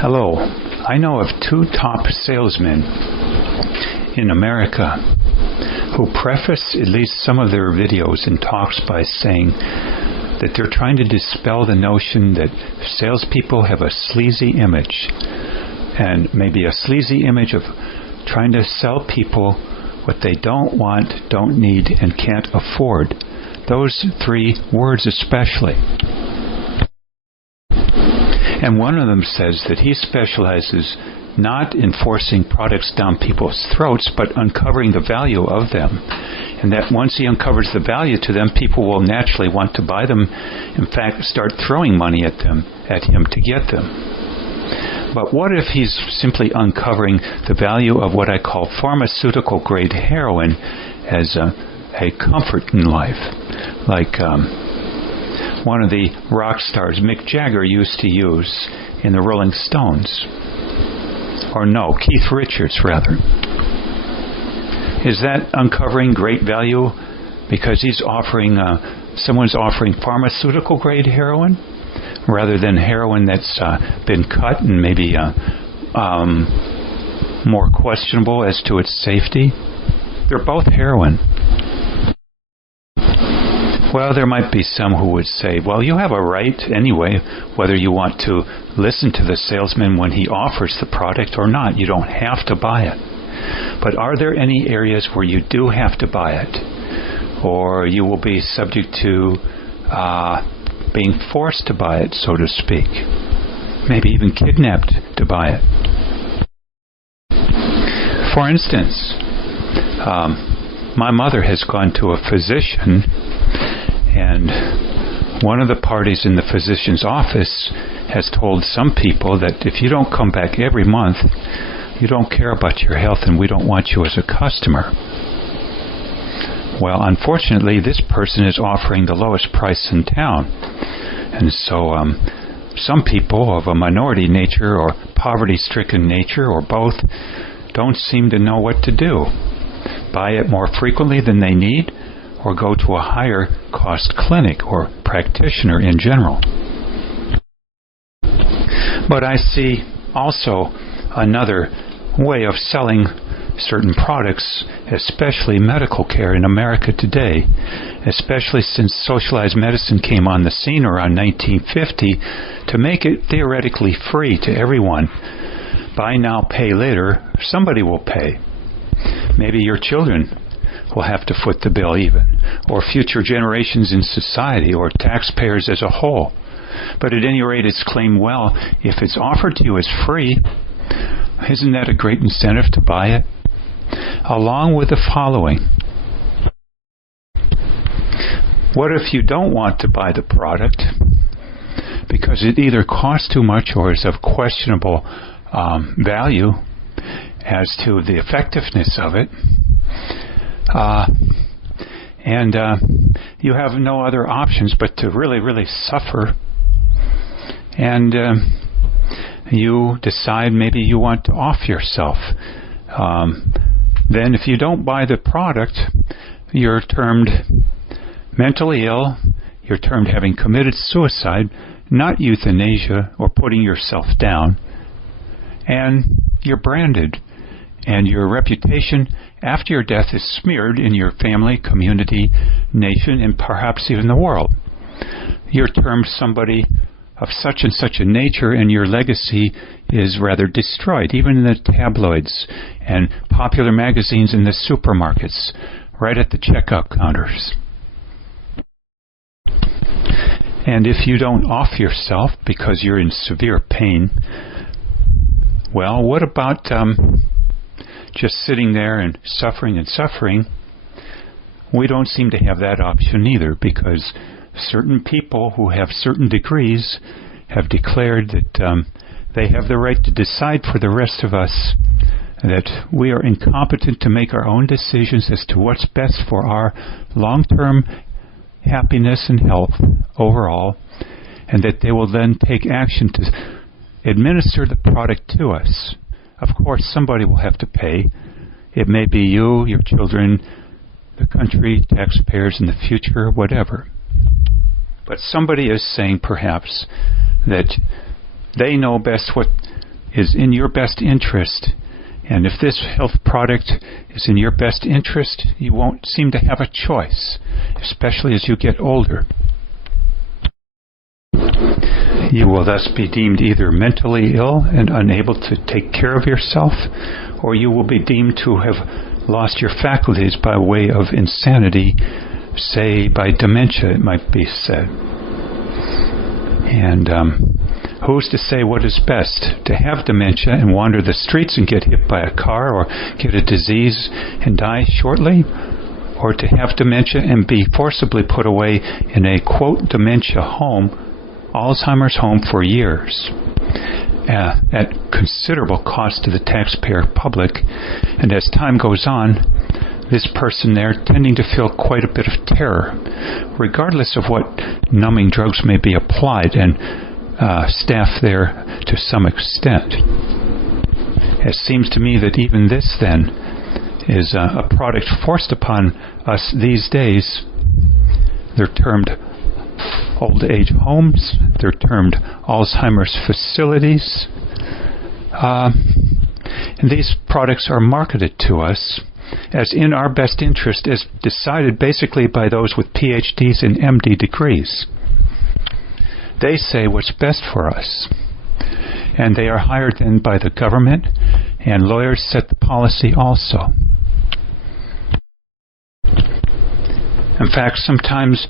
Hello. I know of two top salesmen in America who preface at least some of their videos and talks by saying that they're trying to dispel the notion that salespeople have a sleazy image, and maybe a sleazy image of trying to sell people what they don't want, don't need, and can't afford. Those three words especially. And one of them says that he specializes not in forcing products down people's throats, but uncovering the value of them. And that once he uncovers the value to them, people will naturally want to buy them. In fact, start throwing money at him to get them. But what if he's simply uncovering the value of what I call pharmaceutical-grade heroin as a comfort in life? Like one of the rock stars Mick Jagger used to use in the Rolling Stones. Or no, Keith Richards, rather. Is that uncovering great value because he's offering, someone's offering pharmaceutical-grade heroin rather than heroin that's been cut and maybe more questionable as to its safety? They're both heroin. Well, there might be some who would say, well, you have a right anyway, whether you want to listen to the salesman when he offers the product or not. You don't have to buy it. But are there any areas where you do have to buy it? Or you will be subject to being forced to buy it, so to speak. Maybe even kidnapped to buy it. For instance, my mother has gone to a physician, and one of the parties in the physician's office has told some people that if you don't come back every month, you don't care about your health and we don't want you as a customer. Well, unfortunately, this person is offering the lowest price in town. And so some people of a minority nature or poverty-stricken nature or both don't seem to know what to do. Buy it more frequently than they need, or go to a higher cost clinic or practitioner in general. But I see also another way of selling certain products, especially medical care in America today, especially since socialized medicine came on the scene around 1950, to make it theoretically free to everyone. Buy now, pay later. Somebody will pay. Maybe your children will have to foot the bill even, or future generations in society, or taxpayers as a whole. But at any rate, it's claimed, well, if it's offered to you as free, isn't that a great incentive to buy it? Along with the following. What if you don't want to buy the product because it either costs too much or is of questionable value as to the effectiveness of it? And you have no other options but to really, really suffer. And you decide maybe you want to off yourself. Then if you don't buy the product, you're termed mentally ill, you're termed having committed suicide, not euthanasia or putting yourself down, and you're branded. And your reputation after your death is smeared in your family, community, nation, and perhaps even the world. You're termed somebody of such and such a nature, and your legacy is rather destroyed, even in the tabloids and popular magazines in the supermarkets, right at the checkout counters. And if you don't off yourself because you're in severe pain, well, what about just sitting there and suffering? We don't seem to have that option either, because certain people who have certain degrees have declared that they have the right to decide for the rest of us that we are incompetent to make our own decisions as to what's best for our long-term happiness and health overall, and that they will then take action to administer the product to us. Of course, somebody will have to pay. It may be you, your children, the country, taxpayers in the future, whatever. But somebody is saying perhaps that they know best what is in your best interest. And if this health product is in your best interest, you won't seem to have a choice, especially as you get older. You will thus be deemed either mentally ill and unable to take care of yourself, or you will be deemed to have lost your faculties by way of insanity, say by dementia, it might be said. And who's to say what is best? To have dementia and wander the streets and get hit by a car or get a disease and die shortly? Or to have dementia and be forcibly put away in a, quote, dementia home, Alzheimer's home for years, at considerable cost to the taxpayer public, and as time goes on, this person there tending to feel quite a bit of terror, regardless of what numbing drugs may be applied, and staff there to some extent. It seems to me that even this, then, is a product forced upon us these days. They're termed old age homes. They're termed Alzheimer's facilities. And these products are marketed to us as in our best interest, as decided basically by those with PhDs and MD degrees. They say what's best for us. And they are hired then by the government, and lawyers set the policy also. In fact, sometimes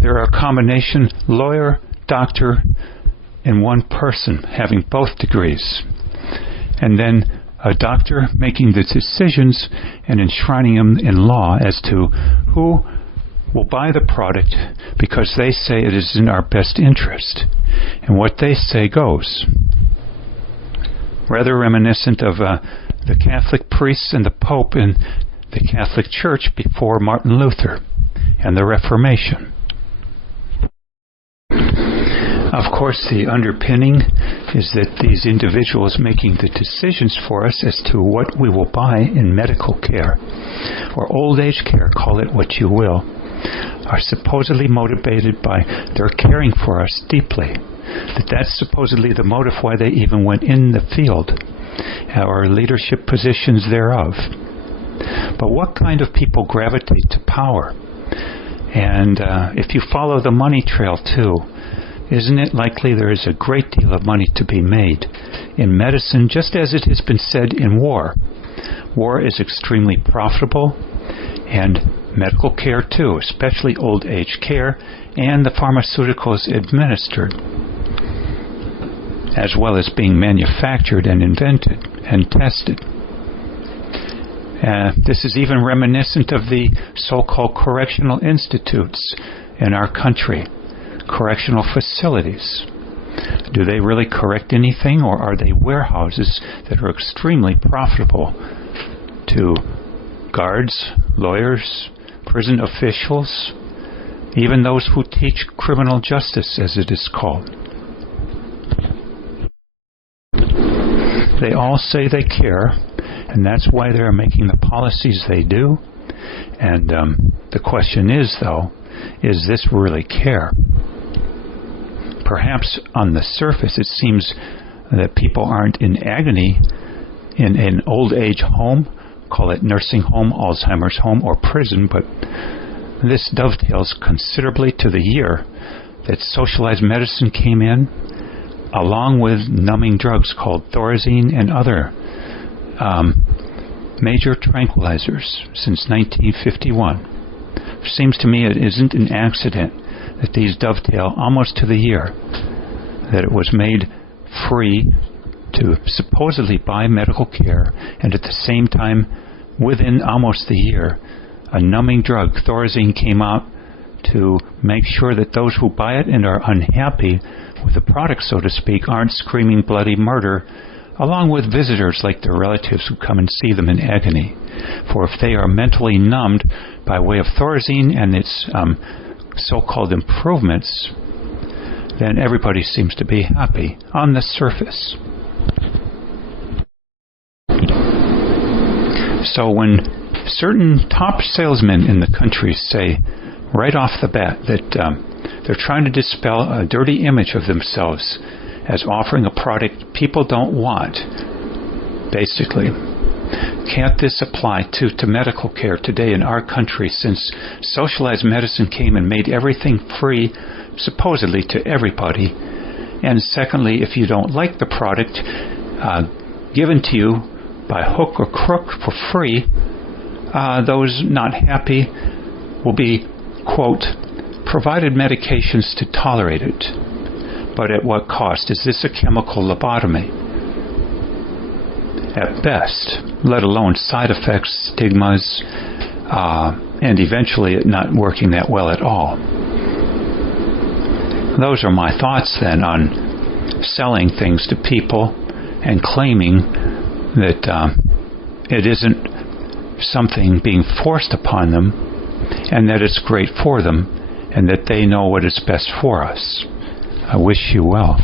there are a combination lawyer, doctor, in one person having both degrees. And then a doctor making the decisions and enshrining them in law as to who will buy the product because they say it is in our best interest. And what they say goes. Rather reminiscent of the Catholic priests and the Pope in the Catholic Church before Martin Luther and the Reformation. Of course, the underpinning is that these individuals making the decisions for us as to what we will buy in medical care, or old age care, call it what you will, are supposedly motivated by their caring for us deeply. That's supposedly the motive why they even went in the field, or leadership positions thereof. But what kind of people gravitate to power? And if you follow the money trail too, isn't it likely there is a great deal of money to be made in medicine, just as it has been said in war? War is extremely profitable, and medical care too, especially old age care, and the pharmaceuticals administered, as well as being manufactured and invented and tested. This is even reminiscent of the so-called correctional institutes in our country. Correctional facilities. Do they really correct anything, or are they warehouses that are extremely profitable to guards, lawyers, prison officials, even those who teach criminal justice, as it is called? They all say they care, and that's why they're making the policies they do. And the question is, though, is this really care? Perhaps on the surface it seems that people aren't in agony in an old age home, call it nursing home, Alzheimer's home, or prison, but this dovetails considerably to the year that socialized medicine came in, along with numbing drugs called Thorazine and other major tranquilizers since 1951. It seems to me it isn't an accident that these dovetail almost to the year that it was made free to supposedly buy medical care, and at the same time, within almost the year, a numbing drug, Thorazine, came out to make sure that those who buy it and are unhappy with the product, so to speak, aren't screaming bloody murder, along with visitors like their relatives who come and see them in agony. For if they are mentally numbed by way of Thorazine and its so-called improvements, then everybody seems to be happy on the surface. So when certain top salesmen in the country say right off the bat that they're trying to dispel a dirty image of themselves as offering a product people don't want, basically. Can't this apply to medical care today in our country, since socialized medicine came and made everything free, supposedly, to everybody? And secondly, if you don't like the product given to you by hook or crook for free, those not happy will be, quote, provided medications to tolerate it. But at what cost? Is this a chemical lobotomy? At best, let alone side effects, stigmas, and eventually it not working that well at all. Those are my thoughts then on selling things to people and claiming that it isn't something being forced upon them, and that it's great for them, and that they know what is best for us. I wish you well.